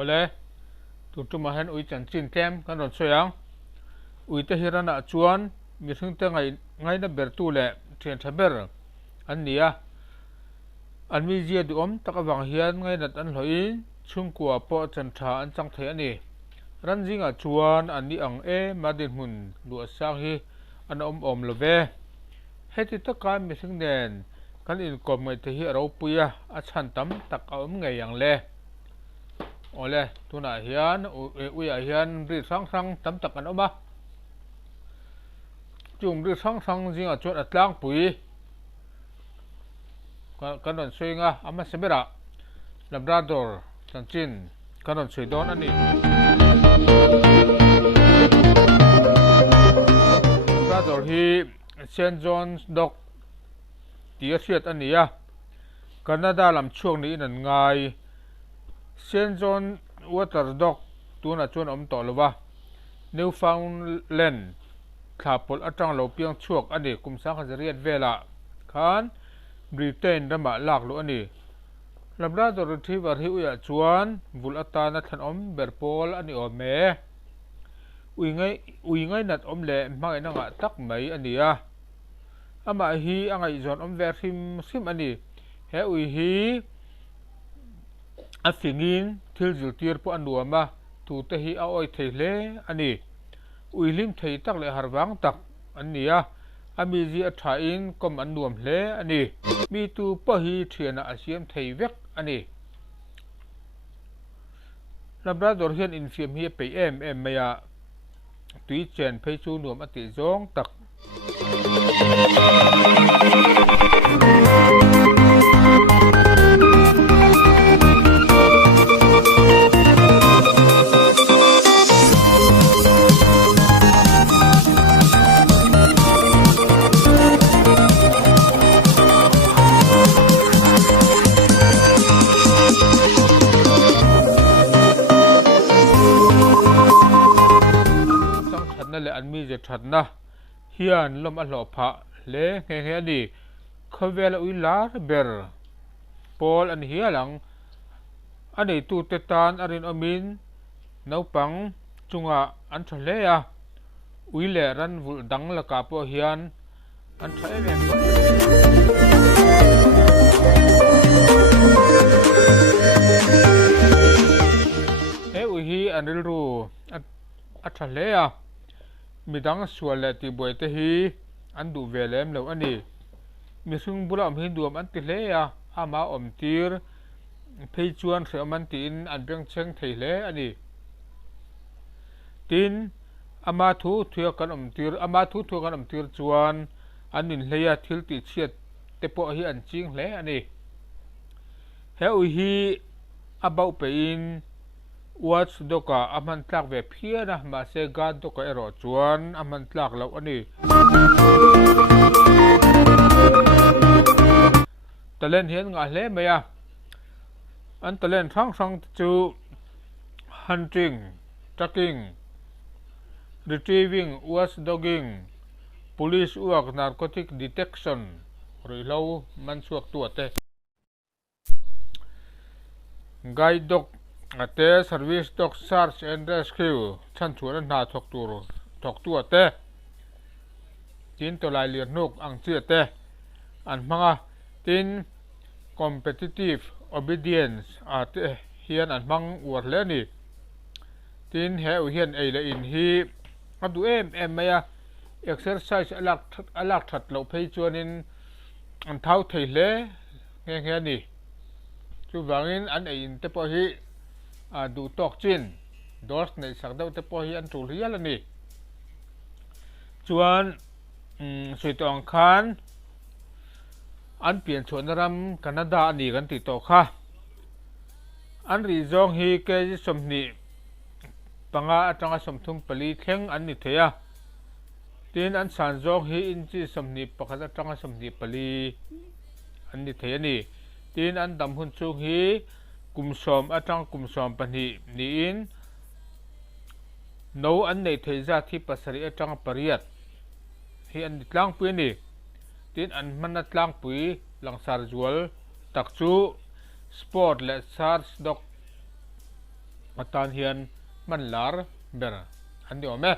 ole tu ma han ui Chanchin kem kan ron soyang ui te hirana chuan mi thing te ngai na ber tu le thian thaber an nia an mi zia du om taka wang hian ngai nat an hloi chung kwa po chan tha an chang the ani ran jinga chuan an ni ang e madin hun lu sang hi an om love heti taka mi thing nen kan in kom ngai te hi ro puya a chan tam tak a ngai yang le ole tuna hian ui a hian ri sang tam tak an oma chung ri sang jinga chuan atlang pui kan ron swinga ama sebera Labrador Chanchin kan ron swi don ani Labrador hi St. John's dog tia siat ania Canada lam chuak ni nan ngai St. John water dog tuna chuan om to lova Newfoundland thapol atang lo piang chuak ani kumsa khazariat vela khan Britain rama lak lu ani Labrador retriever hi uya chuan vul atana than om berpol ani ome ui ngai nat om le mai na nga tak mai ania ama hi angai zon om ver sim ani he ui hi a fingin thil zil tir po anuama tu te hi a oi theile ani ui lim thei tak le harwang tak ania ami ji a tha in kom an nuam hle ani mi tu pa hi thiana asiam thei vek ani Labrador hian in fiam hi pe em maya tui chen phei chu nuam ati zong tak le an mi je thatna hian lom a hlo pha le nge ni Khawvel ui lar ber pol an hialang ani tu te tan arin omin naupang chunga an thole ya ui le ran vul dang la ka po hian an thae le e ui hi anil ru a thale ya midang sual ti boy te hi an du velem lo ani misung bulam hin duam an ti hle ya ama om tir phei chuan se man tin an beng cheng theile ani tin ama thu kan om tir chuan an in hleya thil ti chiat te po hi an ching hle ani he ui hi abau pe in watch doka aman tlak ve phiana ma se gad doka ero chuan aman tlak lo ani talen hian nga hle maya an talen sang chu hunting tracking retrieving watchdogging police work narcotic detection rilo man suak tu ate guide dog ate service dog search and rescue chan chuan na thok tu ate tin to lai lian nuk ang chi ate an manga tin competitive obedience ate hian an mang war le ni tin he u hian ei le in hi adu em maya exercise alak that lo phei chuanin an thau thei hle nge ni chu wangin an ei in te po hi du tok chin dors nei sak deuh te po hi an tul hial ani chuan sui tong khan an pian chon ram Canada ani kan ti to kha an ri zong hi ke somni panga atanga somthum pali thleng an ni theya tin an san zong hi in chi somni pakhat atanga somni pali an ni thei ani tin an dam hun chung hi kumsom atang kumsom pani ni in no an nei thei za thi pasari atang pariat hi an tlang pui ni tin an manna tlang pui langsar zual tak chu sport le sars dok atan hian man lar ber an ni ome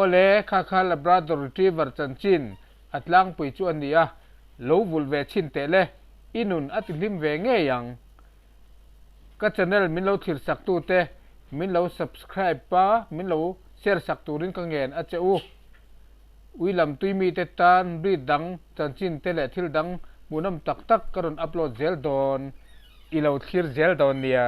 ole kha Labrador retriever Chanchin atlang pui chu ania lo vul ve chin te le inun atilim ve nge yang ka channel min lo thir sak tu te min lo subscribe pa min lo share sak turin ka ngen a cheu uilam tuimi te tan ri dang Chanchin te le thil dang munam tak tak karon upload zel don ilo thir zel don nia